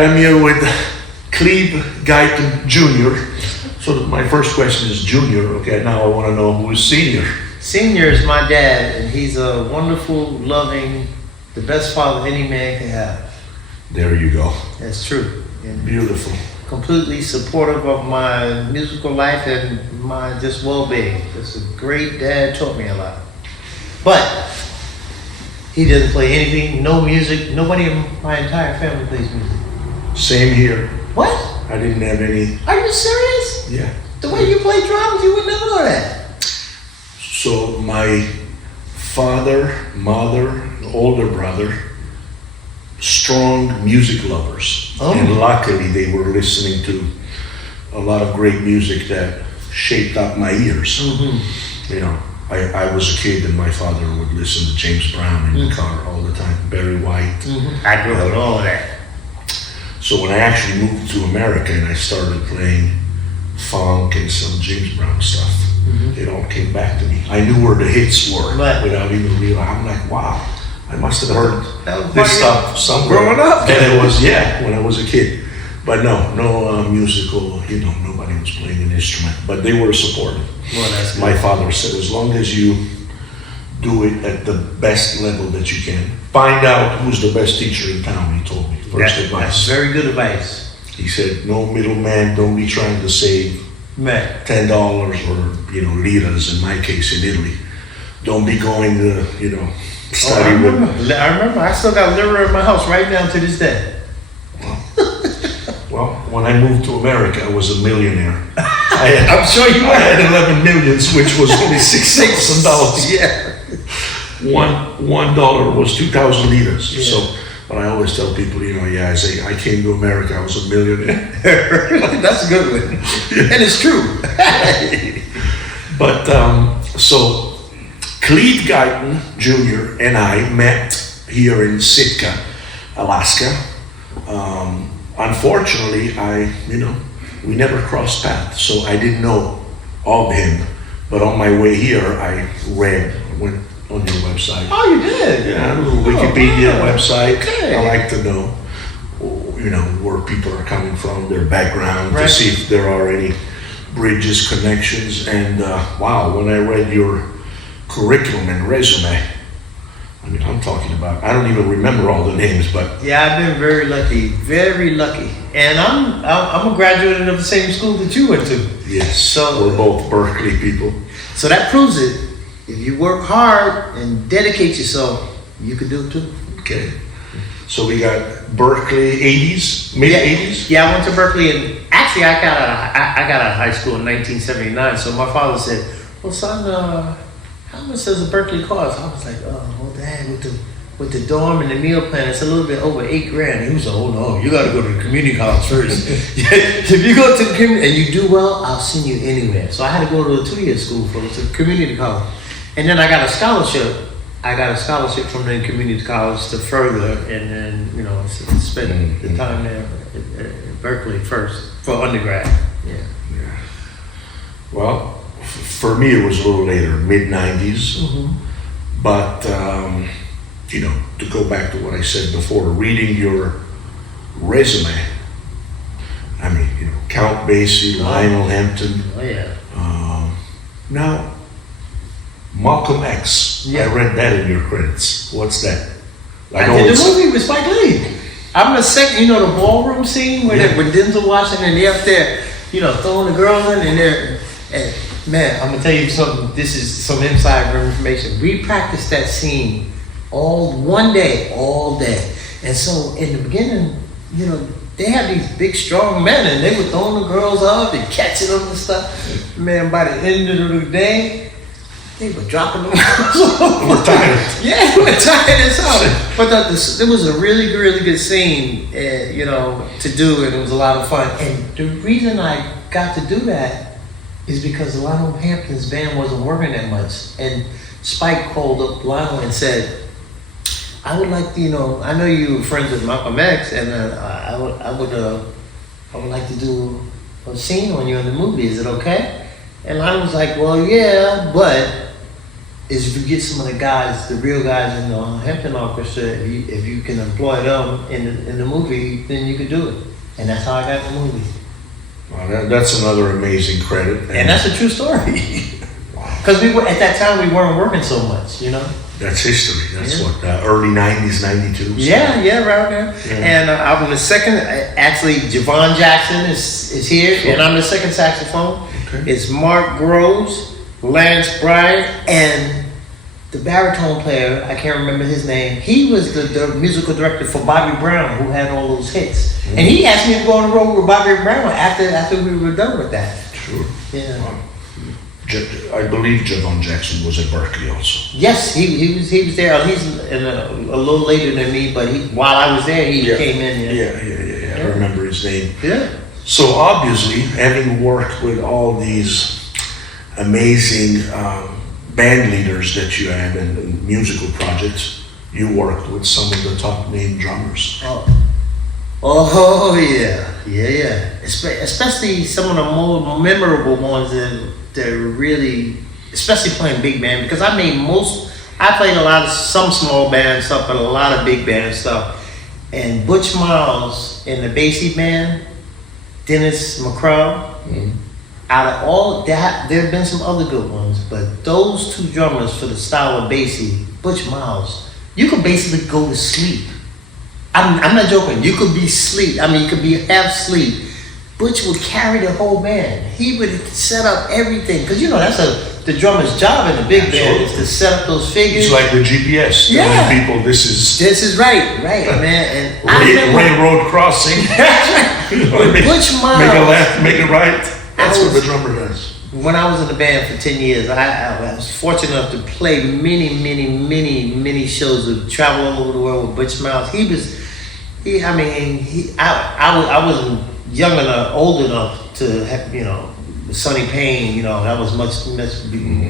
I'm here with Cleave Guyton Jr. So my first question is Junior. Okay, now I want to know who is Senior. Senior is my dad, and he's a wonderful, loving, the best father any man can have. There you go. That's true. And beautiful. Completely supportive of my musical life and my just well-being. Just a great dad, taught me a lot. But he doesn't play anything, no music. Nobody in my entire family plays music. Same here. What? I didn't have any. Are you serious? Yeah. The way you play drums, you would never know that. So my father, mother, older brother, strong music lovers. Oh. And luckily they were listening to a lot of great music that shaped up my ears. Mm-hmm. You know, I was a kid and my father would listen to James Brown in the car all the time, Barry White. Mm-hmm. I grew up with all of that. So when I actually moved to America and I started playing funk and some James Brown stuff, it all came back to me. I knew where the hits were without even realizing. I'm like, wow, I must have heard this stuff somewhere. Growing up. And it was, when I was a kid. But no musical, nobody was playing an instrument. But they were supportive. Well, that's good. My father said, as long as you do it at the best level that you can, find out who's the best teacher in town, he told me. First advice. That's very good advice. He said, no middleman, don't be trying to save $10 or, liras in my case in Italy. Don't be going to, study with. I remember, I still got lira in my house right now to this day. Well, when I moved to America, I was a millionaire. I'm sure you were. I had 11 millions, which was only $6,000. Yeah. $1 was 2,000 liras. Yeah. So, but I always tell people, I say, I came to America, I was a millionaire. That's a good one. And it's true. But, so, Cleave Guyton Jr. and I met here in Sitka, Alaska. Unfortunately, we never crossed paths, so I didn't know of him. But on my way here, I went on your website. Oh, you did? Yeah, a little Wikipedia website. Okay. I like to know, where people are coming from, their background, Right. to see if there are any bridges, connections. And wow, when I read your curriculum and resume, I'm talking about, I don't even remember all the names, but. Yeah, I've been very lucky, very lucky. And I'm a graduate of the same school that you went to. Yes, So we're both Berklee people. So that proves it. If you work hard and dedicate yourself, you can do it too. Okay. So we got Berklee 80s, mid 80s? Yeah, I went to Berklee, and actually I got out of high school in 1979. So my father said, well, son, how much does a Berklee cost? I was like, oh, Dad, with the dorm and the meal plan, it's a little bit over $8,000. He was like, oh no, you got to go to the community college first. If you go to the community and you do well, I'll send you anywhere. So I had to go to a 2-year school to community college, and then I got a scholarship. I got a scholarship from the community college to further, and then spend the time there at Berklee first for undergrad. Yeah. Well, for me, it was a little later, mid 90s. But, to go back to what I said before, reading your resume, Count Basie, Lionel Hampton. Oh, yeah. Now, Malcolm X, I read that in your credits. What's that? I did the movie with Spike Lee. I'm the second, the ballroom scene where with Denzel Washington, and they're up there, throwing the girls in, and they're, and man, I'm gonna tell you something. This is some inside information. We practiced that scene all day, and so in the beginning, they had these big, strong men, and they were throwing the girls up and catching them and stuff. Man, by the end of the day, they were dropping them. We're tired. Yeah, we were tired as hell. But it was a really, really good scene, to do, and it was a lot of fun. And the reason I got to do that is because Lionel Hampton's band wasn't working that much, and Spike called up Lionel and said, I would like to, I know you were friends with Malcolm X, and I would like to do a scene on you in the movie. Is it okay? And Lionel was like, well, yeah, but is if you get some of the guys, the real guys in the Hampton Orchestra, if you can employ them in the movie, then you can do it. And that's how I got the movie. Well, that's another amazing credit. And that's a true story. Because at that time we weren't working so much, you know. That's history. That's what early '90s, '92. So. Yeah, right there. Yeah. And I'm the second. Actually, Javon Jackson is here, and I'm the second saxophone. Okay. It's Mark Groves, Lance Bryant, and the baritone player. I can't remember his name. He was the musical director for Bobby Brown, who had all those hits. Mm-hmm. And he asked me to go on the road with Bobby Brown after we were done with that. Sure. Yeah. Wow. I believe Javon Jackson was at Berklee also. Yes, he was there. He's a little later than me, but while I was there, he came in. Yeah. I remember his name. Yeah. So obviously, having worked with all these amazing band leaders that you have and musical projects, you worked with some of the top name drummers. Oh yeah. Especially some of the more memorable ones that really, especially playing big band, because I played a lot of some small band stuff, but a lot of big band stuff. And Butch Miles in the Basie band, Dennis McCrell. Mm-hmm. Out of all that, there have been some other good ones, but those two drummers for the style of Basie, Butch Miles, you could basically go to sleep. I'm not joking. You could be asleep. I mean, you could be half asleep. Butch would carry the whole band. He would set up everything. Because, that's the drummer's job in the big band is to set up those figures. It's like the GPS. Telling people this is right, man. And railroad crossing. Butch Miles. Make a left, make a right. That's what the drummer does. When I was in the band for 10 years, I was fortunate enough to play many shows, to travel all over the world with Butch Miles. I wasn't young enough, old enough to have, Sonny Payne, that was much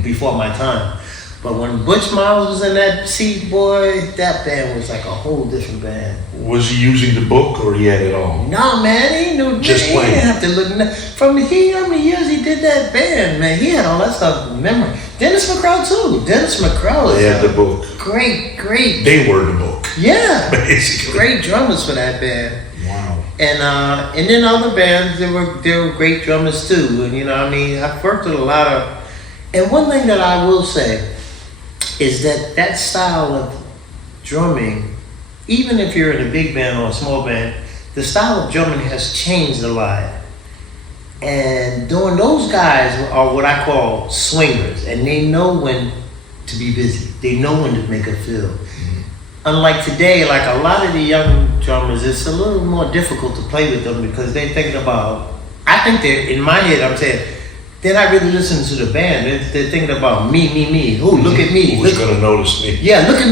before my time. But when Butch Miles was in that seat, boy, that band was like a whole different band. Was he using the book or he had it all? No, man, he knew. Just he playing. didn't have to look. How many years he did that band, man? He had all that stuff in memory. Dennis McCrell too. Dennis McCrell. They had the book. Great. They were the book. Yeah. Basically. Great drummers for that band. Wow. And then other bands, there were great drummers too. And I've worked with a lot of. And one thing that I will say is that style of drumming, even if you're in a big band or a small band, the style of drumming has changed a lot. And those guys are what I call swingers, and they know when to be busy. They know when to make a fill. Mm-hmm. Unlike today, like a lot of the young drummers, it's a little more difficult to play with them because they're thinking about, I think in my head, I'm saying, they're not really listening to the band. They're thinking about me. Oh, look at me. Who's going to notice me? Yeah, look at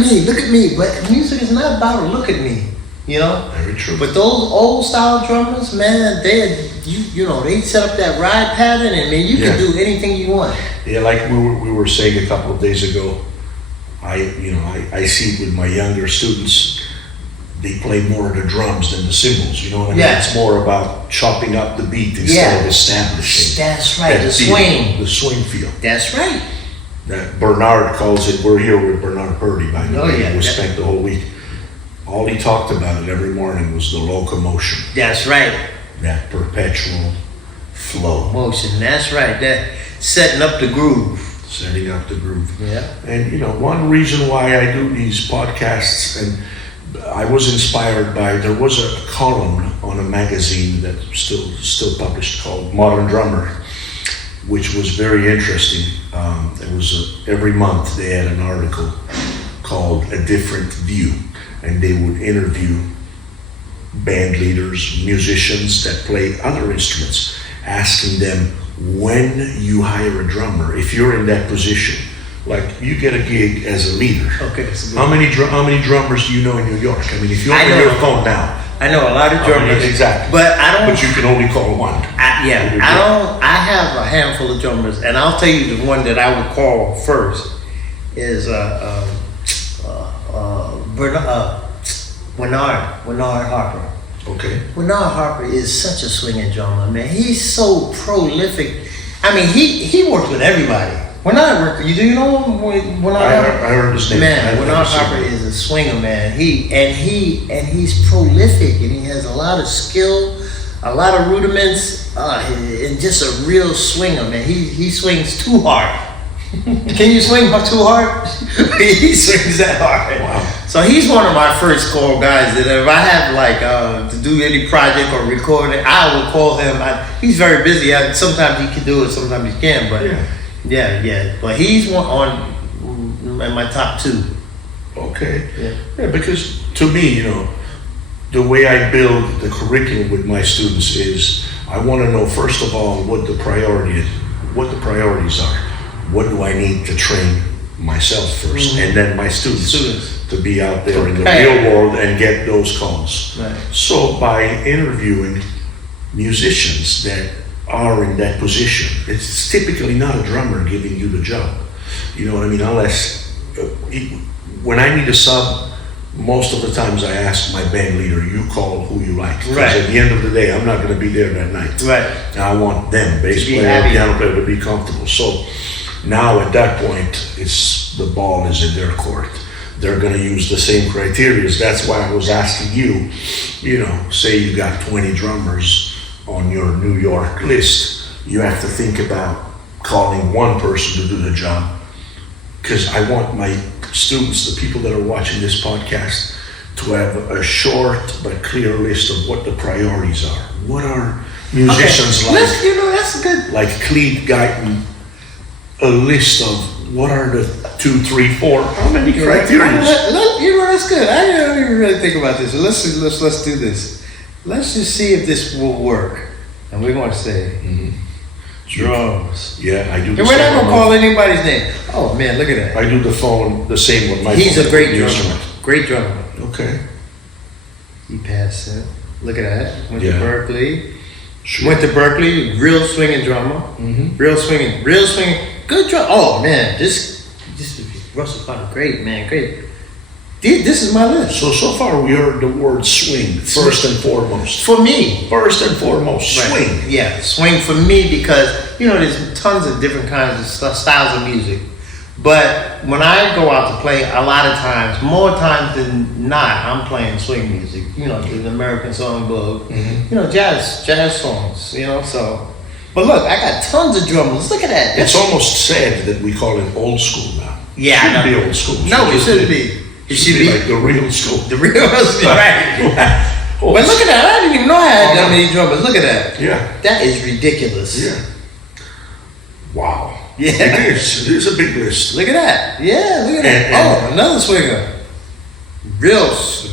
me. But music is not about a look at me, Very true. But those old style drummers, man, they set up that ride pattern, and man, you can do anything you want. Yeah, like we were saying a couple of days ago, I see it with my younger students. They play more of the drums than the cymbals, you know what I mean? Yeah. It's more about chopping up the beat instead of establishing. That's right, the feel, swing. The swing feel. That's right. That Bernard calls it, we're here with Bernard Purdy, by the way. Yeah. We spent the whole week. All he talked about it every morning was the locomotion. That's right. That perpetual flow. Motion, that's right. That setting up the groove. Setting up the groove. Yeah. And one reason why I do these podcasts, and I was inspired by, there was a column on a magazine that's still published called Modern Drummer, which was very interesting. It was every month they had an article called A Different View, and they would interview band leaders, musicians that play other instruments, asking them, when you hire a drummer, if you're in that position, like you get a gig as a leader. Okay. How many drummers do you know in New York? I mean, if you open your phone now. I know a lot of drummers. Exactly. But I don't. But you can only call one. I have a handful of drummers, and I'll tell you the one that I would call first is Bernard Harper. Okay. Bernard Harper is such a swinging drummer, man. He's so prolific. I mean, he works with everybody. You know when I heard his name. Man, Bernard Harper is a swinger, man. He's prolific, and he has a lot of skill, a lot of rudiments, and just a real swinger, man. He swings too hard. Can you swing too hard? He swings that hard. Wow. So he's one of my first call guys that if I have to do any project or record it, I will call him. He's very busy. Sometimes he can do it, sometimes he can't. But yeah. But he's one in my top two. Okay. Yeah, because to me, the way I build the curriculum with my students is I want to know first of all what the priorities are. What do I need to train myself first, and then my students to be out there in the real world and get those calls. Right. So by interviewing musicians that are in that position, it's typically not a drummer giving you the job. You know what I mean? Unless when I need a sub, most of the times I ask my band leader, you call who you like. Because at the end of the day, I'm not going to be there that night. Right. I want them, bass player, piano player, to be comfortable. So now at that point, the ball is in their court. They're going to use the same criteria. That's why I was asking you, say you got 20 drummers on your New York list, you have to think about calling one person to do the job. Because I want my students, the people that are watching this podcast, to have a short but clear list of what the priorities are. What are musicians like? That's good. Like Cleave Guyton, a list of what are the 2, 3, 4, how many criteria? That's good. I didn't even really think about this. Let's do this. Let's just see if this will work. And we're going to say drums. Yeah, I do. And we're not going to call anybody's name. Oh man, look at that. I do the phone the same with my. He's phone a great drummer. Great drummer. Okay. He passed it. Look at that. Went to Berklee. Sure. Went to Berklee. Real swinging drummer. Real swinging. Good drum. Oh man, this Russell Potter. Great man. Great. This is my list. So far we heard the word swing first and foremost. For me. First and foremost, swing. Right. Yeah, swing for me because, there's tons of different kinds of styles of music. But when I go out to play, a lot of times, more times than not, I'm playing swing music. The American Songbook, jazz songs, so. But look, I got tons of drummers. Look at that. It's almost sad that we call it old school now. Yeah, it shouldn't be old school. No, it shouldn't be. It should be like the real school. The real school, right. But look at that. I didn't even know I had that many drummers. Look at that. Yeah. That is ridiculous. Yeah. Wow. Yeah. It is a big list. Look at that. Yeah, look at that. Another swinger. Real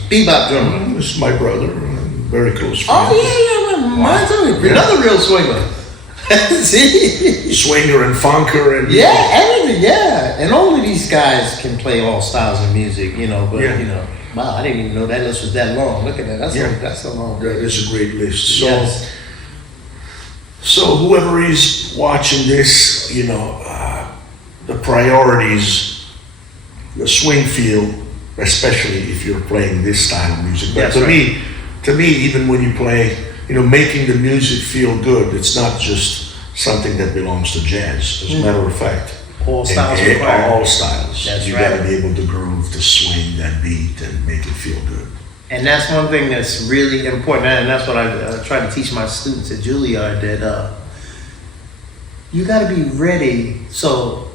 bebop drummer. This is my brother. Very close friend. Oh, yeah. Mine too. Another real swinger. See? Swinger and funker and everything, and all of these guys can play all styles of music, but wow, I didn't even know that list was that long. Look at that, that's a long. That is a great list. So, yes. So whoever is watching this, the priorities, the swing feel, especially if you're playing this style of music. But to me, even when you play, making the music feel good, it's not just something that belongs to jazz. As a matter of fact, all styles all styles. That's you got to be able to groove, to swing that beat, and make it feel good. And that's one thing that's really important, and that's what I try to teach my students at Juilliard. That you got to be ready. So,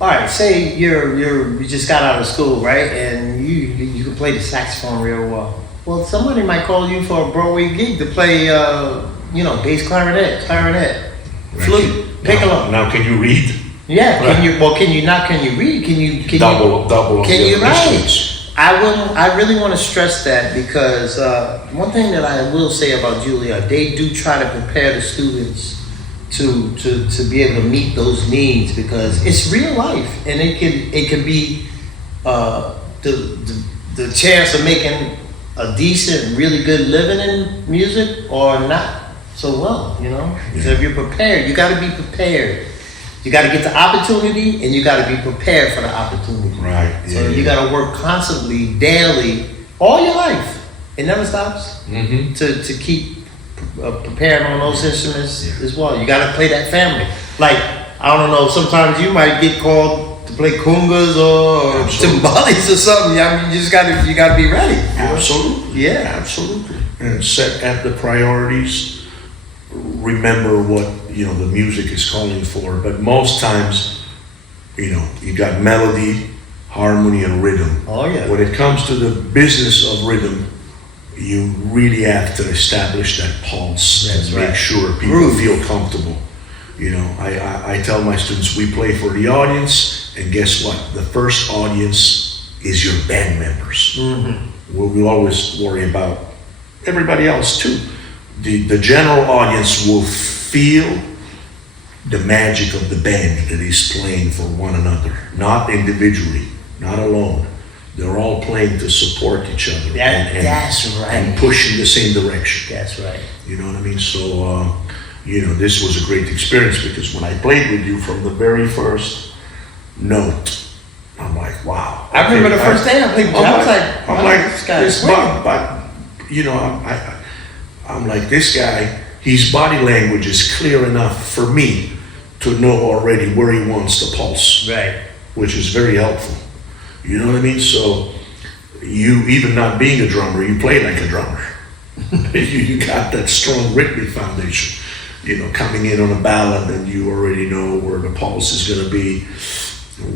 all right, say you just got out of school, right, and you can play the saxophone real well. Well, somebody might call you for a Broadway gig to play, bass clarinet, flute, piccolo. Now, can you read? Yeah. Right. Can you read? Can you double? Can you write? I really want to stress that because one thing that I will say about Juilliard, they do try to prepare the students to be able to meet those needs because it's real life and it can be the chance of making a decent, really good living in music or not so well, Yeah. So if you're prepared, you got to be prepared. You got to get the opportunity and you got to be prepared for the opportunity. Right. So you got to work constantly, daily, all your life. It never stops to keep preparing on those instruments as well. You got to play that family. Like I don't know, sometimes you might get called to play congas or timbales or something. I mean, you gotta be ready. Absolutely. Yeah. Absolutely. And set at the priorities. Remember what, the music is calling for. But most times, you got melody, harmony, and rhythm. Oh, yeah. When it comes to the business of rhythm, you really have to establish that pulse and make sure people feel comfortable. I tell my students, we play for the audience, and guess what? The first audience is your band members. Mm-hmm. We'll always worry about everybody else too. The general audience will feel the magic of the band that is playing for one another, not individually, not alone. They're all playing to support each other. That's right. And push in the same direction. That's right. You know what I mean? So, this was a great experience, because when I played with you from the very first note, I'm like, wow. I remember the first day I played with you. I was like, this guy's I'm like, this guy, his body language is clear enough for me to know already where he wants to pulse. Right. Which is very helpful. You know what I mean? So, you, even not being a drummer, you play like a drummer. You got that strong rhythmic foundation. Coming in on a ballad, and you already know where the pulse is going to be,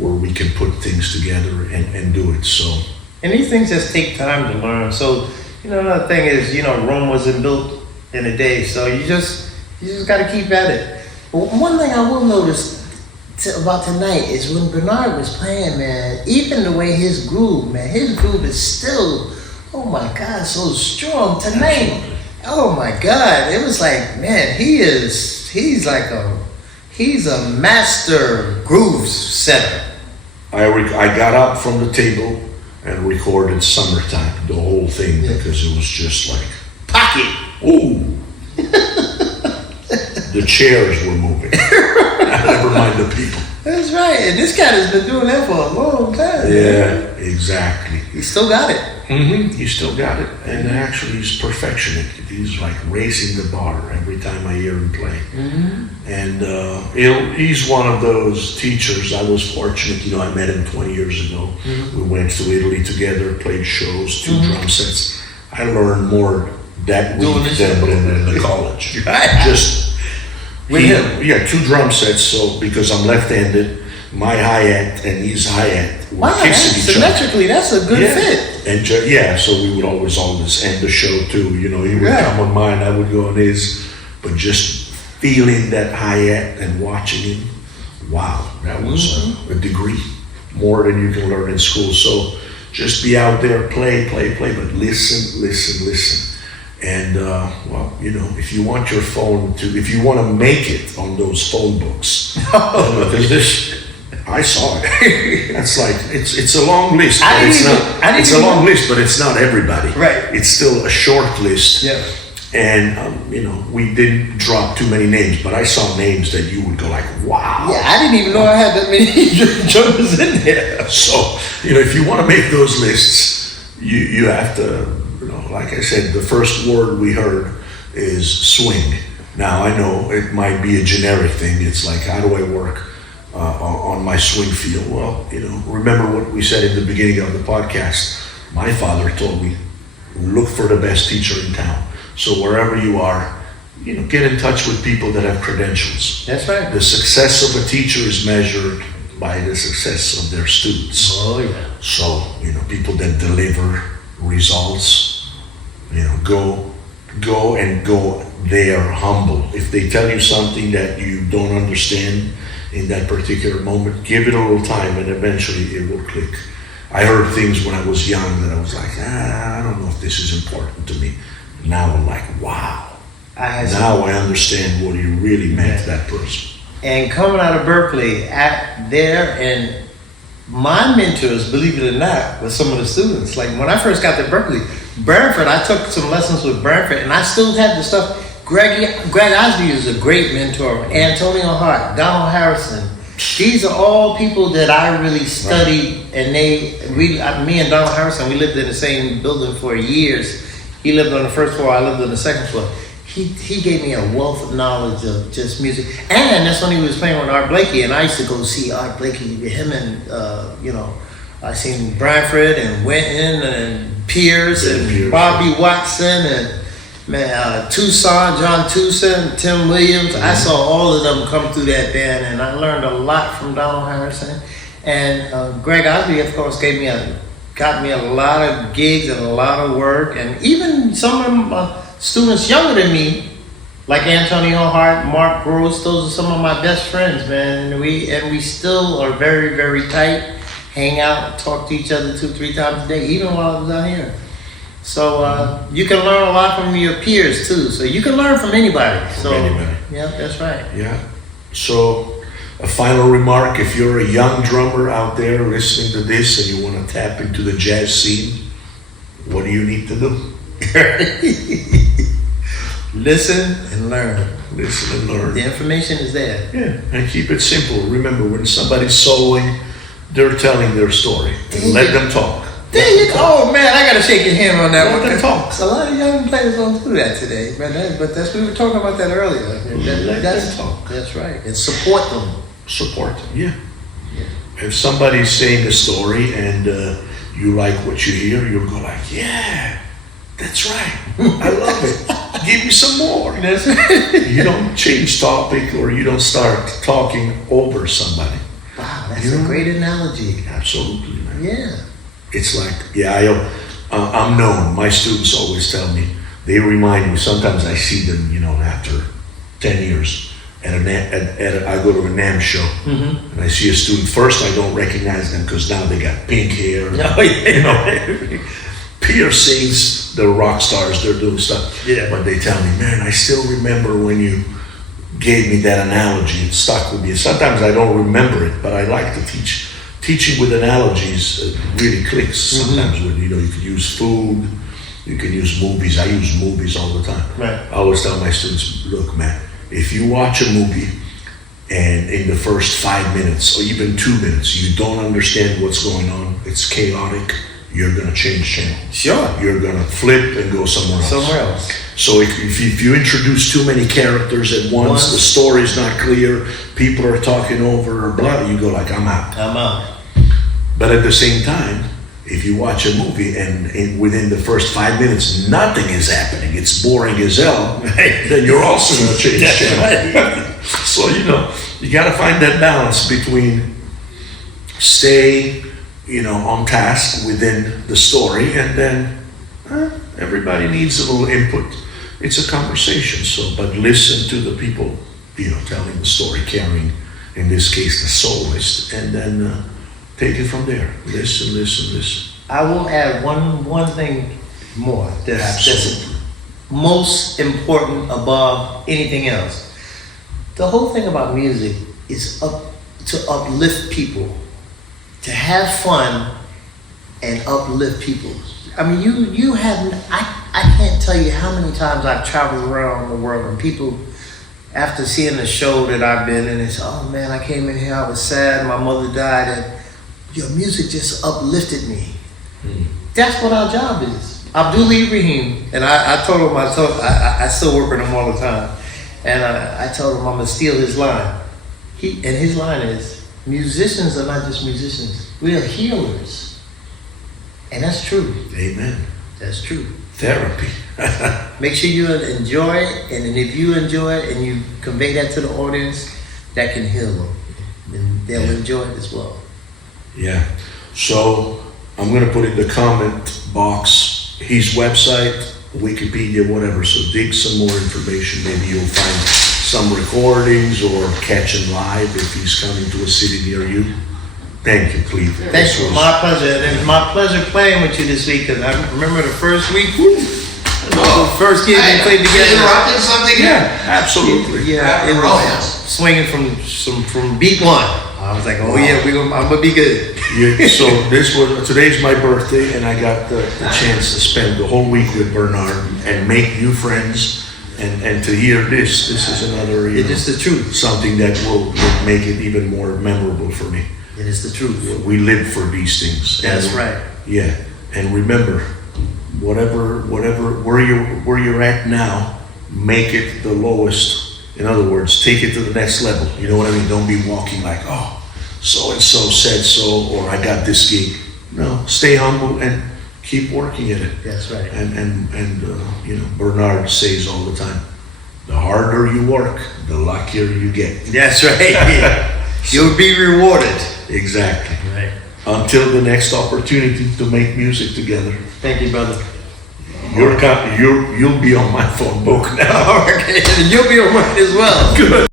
where we can put things together and do it. So, and these things just take time to learn. So, another thing is, Rome wasn't built in a day, so you just got to keep at it. But one thing I will notice about tonight is when Bernard was playing, man, even the way his groove is still, oh my God, so strong tonight. Absolutely. Oh my God, it was like, man, he's a master groove setter. I got up from the table and recorded Summertime, the whole thing, because it was just like, pocket. Ooh. The chairs were moving. Never mind the people. That's right, and this guy has been doing that for a long time. Yeah, exactly. He still got it. Mm-hmm. He still got it, and actually he's perfectionist. He's like raising the bar every time I hear him play. Mm-hmm. And he's one of those teachers. I was fortunate, I met him 20 years ago. Mm-hmm. We went to Italy together, played shows, 2 drum sets. I learned more that week than in the college. Just with him. Yeah, 2 drum sets. So because I'm left-handed, my hi-hat and his hi-hat were kissing each other. Symmetrically, that's a good fit. And so we would always end the show too. He would come on mine, I would go on his. But just feeling that hi-hat and watching him, wow, that was a degree, more than you can learn in school. So just be out there, play, but listen. And if you want your phone if you want to make it on those phone books, because I saw it. That's like it's a long list. It's a long list, but it's not everybody. Right. It's still a short list. Yeah. And we didn't drop too many names, but I saw names that you would go like, wow. Yeah, I didn't even know I had that many drummers in there. So if you want to make those lists, you have to. Like I said, the first word we heard is swing. Now I know it might be a generic thing. It's like, how do I work on my swing feel? Well, remember what we said in the beginning of the podcast. My father told me, look for the best teacher in town. So wherever you are, get in touch with people that have credentials. That's right. The success of a teacher is measured by the success of their students. Oh yeah. So, people that deliver results, go there humble. If they tell you something that you don't understand in that particular moment, give it a little time and eventually it will click. I heard things when I was young that I was like, I don't know if this is important to me. Now I'm like, wow. Now I understand what he really meant, that person. And coming out of Berklee, and my mentors, believe it or not, were some of the students. Like when I first got to Berklee, Branford, I took some lessons with Branford, and I still had the stuff. Greg Osby is a great mentor. Antonio Hart, Donald Harrison. These are all people that I really studied, and me and Donald Harrison, we lived in the same building for years. He lived on the first floor, I lived on the second floor. he gave me a wealth of knowledge of just music. And that's when he was playing with Art Blakey, and I used to go see Art Blakey, him and, I seen Branford and Winton and Pierce and Bobby Watson and Tucson, John Tucson, Tim Williams. I saw all of them come through that band, and I learned a lot from Donald Harrison. And Greg Osby, of course, got me a lot of gigs and a lot of work, and even some of my students younger than me, like Antonio Hart, Mark Gross, those are some of my best friends, man. And we still are very, very tight. Hang out, talk to each other 2-3 times a day, even while I was out here. So you can learn a lot from your peers too. So you can learn from anybody. Yeah, that's right. Yeah. So a final remark: if you're a young drummer out there listening to this and you want to tap into the jazz scene, what do you need to do? Listen and learn. Listen and learn. The information is there. Yeah, and keep it simple. Remember, when somebody's soloing, they're telling their story. Let them talk. There you go. Oh man, I gotta shake your hand on that one. Let them talk. A lot of young players don't do that today, man. But we were talking about that earlier. Let them talk. That's right. And support them. Support them. Yeah. If somebody's saying a story and you like what you hear, you'll go like, yeah, that's right. I love it. Give me some more. That's right. You don't change topic or you don't start talking over somebody. Wow, that's a great analogy. Absolutely, man. Yeah. It's like, I'm known. My students always tell me, they remind me, sometimes I see them, after 10 years. I go to a NAMM show, and I see a student. First, I don't recognize them because now they got pink hair, piercings. They're rock stars. They're doing stuff. Yeah. But they tell me, man, I still remember when you gave me that analogy. It stuck with me. Sometimes I don't remember it, but I like to teach. Teaching with analogies really clicks. Sometimes when you can use food, you can use movies. I use movies all the time. Right. I always tell my students, look, man, if you watch a movie and in the first 5 minutes or even 2 minutes you don't understand what's going on, it's chaotic, you're gonna change channel. Sure. You're gonna flip and go somewhere else. So if you introduce too many characters at once, the story's not clear, people are talking over or blah, you go like, I'm out. But at the same time, if you watch a movie and within the first 5 minutes nothing is happening, it's boring as hell, then you're also going to change channel. So you got to find that balance between stay on task within the story, and then everybody needs a little input. It's a conversation. But listen to the people telling the story, carrying in this case the soloist, and then take it from there. Listen. I will add one thing more that's most important above anything else. The whole thing about music is to uplift people, to have fun and uplift people. I mean, you haven't. I can't tell you how many times I've traveled around the world and people, after seeing the show that I've been in, they say, "Oh man, I came in here, I was sad, my mother died, and your music just uplifted me." That's what our job is. Abdul Ibrahim, and I told him, I still work with him all the time, and I told him I'm gonna steal his line. His line is, musicians are not just musicians, we are healers. And that's true. Amen. That's true. Therapy. Make sure you enjoy it, and if you enjoy it and you convey that to the audience, that can heal them, and they'll enjoy it as well. Yeah. So I'm going to put in the comment box his website, Wikipedia, whatever. So dig some more information. Maybe you'll find some recordings or catch him live if he's coming to a city near you. Thank you, Cleave. Thanks. My pleasure. And it was my pleasure playing with you this week, because I remember the first week. The first gig we played together. Interrupting something? Yeah, absolutely. Yeah, it was swinging from beat one. I was like, oh yeah, I'm gonna be good. Yeah, so today's my birthday, and I got the chance to spend the whole week with Bernard and make new friends, and to hear this is another, It is the truth. something that will make it even more memorable for me. It is the truth. We live for these things. That's right. Yeah, and remember, where you're at now, make it the lowest. In other words, take it to the next level. You know what I mean? Don't be walking like, oh, so and so said so, or I got this gig. No, stay humble and keep working at it. That's right. And you know, Bernard says all the time, the harder you work, the luckier you get. That's right. You'll be rewarded. Exactly. Right. Until the next opportunity to make music together. Thank you, brother. You'll be on my phone book now. Okay. You'll be on mine as well. Good.